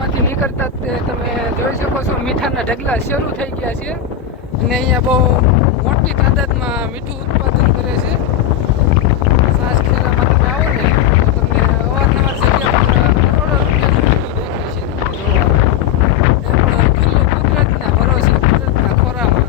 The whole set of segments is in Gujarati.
ખેતરમાંથી નીકળતા જ તે તમે જોઈ શકો છો મીઠાના ઢગલા શરૂ થઈ ગયા છે અને અહીંયા બહુ મોટી તાદાદમાં મીઠું ઉત્પાદન કરે છે. સાસ ખેરામાં તમે આવો ને તો તમને અવારનવાર જગ્યા પર કરોડો રૂપિયાનું મીઠું દેખાય છે. એ પણ ખુલ્લું કુદરતના ભરોસે, કુદરતના ખોરામાં.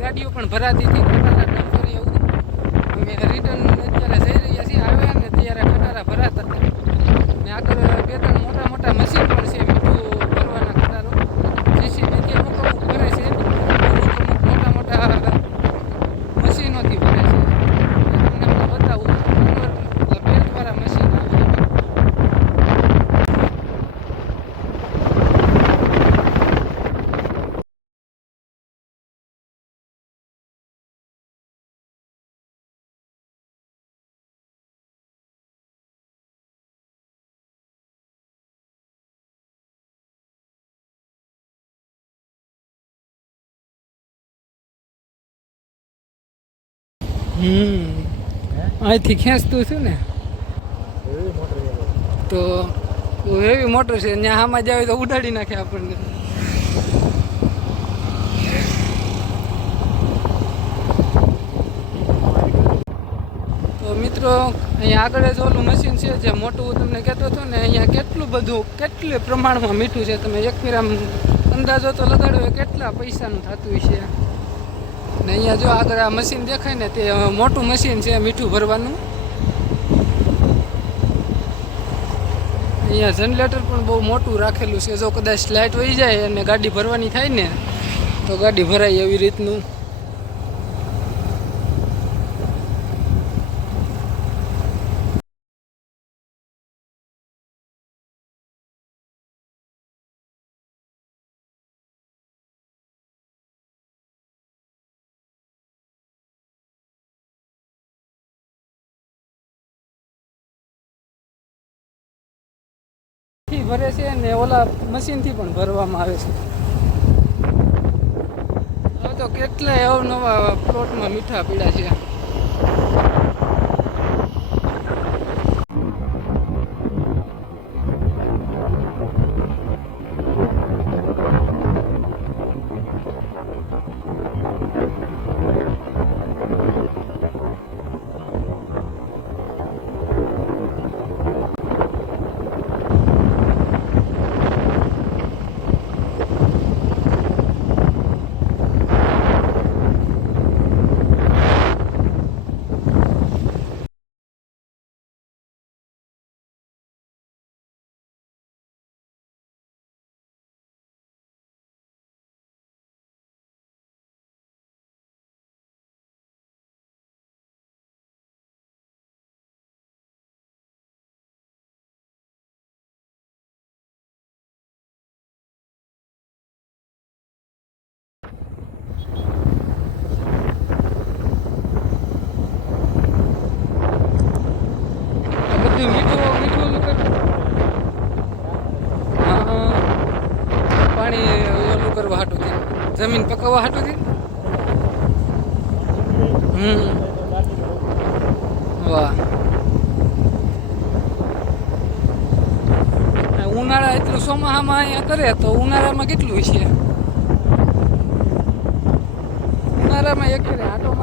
ગાડીઓ પણ ભરાતી હતી ખટારા ડમ્પર એવું. અમે રિટર્ન અત્યારે જઈ રહ્યા છીએ આવ્યા ને ત્યારે ખટારા ભરાતા હતા ને આગળ 2-3 મોટા મોટા મશીન પણ છે મીઠું ભરવાના ખટારો. જેસીબીથી અમુક ભરે છે, અમુક મોટા મોટા મશીનોથી ભરે છે. તમને બતાવું બેલ્ટવાળા મશીન આવે. અહીંથી ખેંચતું છું ને તો એવી મોટર છે, ત્યાં આમાં જ આવે તો ઉડાડી નાખે આપણને. તો મિત્રો અહીંયા આગળ જ ઓલું મશીન છે જે મોટું તમને કહેતો હતો ને, અહીંયા કેટલું પ્રમાણમાં મીઠું છે તમે એક ફેરામ અંદાજો તો લગાડો કેટલા પૈસાનું થતું છે. ને અહીંયા જો આગળ આ મશીન દેખાય ને તે મોટું મશીન છે મીઠું ભરવાનું. અહીંયા જનરેટર પણ બહુ મોટું રાખેલું છે. જો કદાચ લાઇટ વહી જાય અને ગાડી ભરવાની થાય ને તો ગાડી ભરાય એવી રીતનું. ભરે છે ને ઓલા મશીનથી પણ ભરવામાં આવે છે. હવે તો કેટલાય અવનવા પ્લોટમાં મીઠા પીડા છે. પાણી ઓલું કરવા હાટું છે, જમીન પકવવા હાટું છે. વાહ, ઉનાળા એટલું ચોમાસામાં અહીંયા કરે તો ઉનાળામાં કેટલું છે? ઉનાળામાં એક આટો